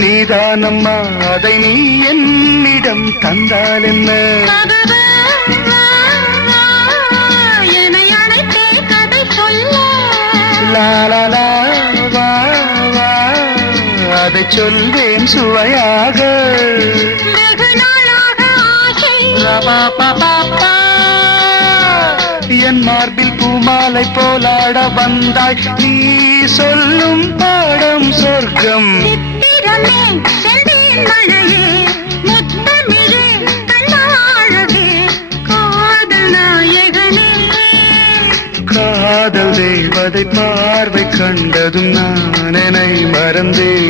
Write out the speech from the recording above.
நீதானம்மா அதை நீ என்னிடம் தந்தால் என்ன என்னை அழைத்தே கதை சொல்ல லாலா வா வா அதை சொல்வேன் சுவையாக வெகு நாளாக ஆசை ரபாபபாபா. என் மார்பில் பூமாலை போலாட வந்தாய் நீ சொல்லும் பாடம் சொர்க்கம் சித்திரமே செந்தேன் மழையே முத்தமிழே கண்ணாழகே காதல் நாயகனே காதல் தேவதை பார்வை கண்டதும் நான் என்னை மறந்தேன்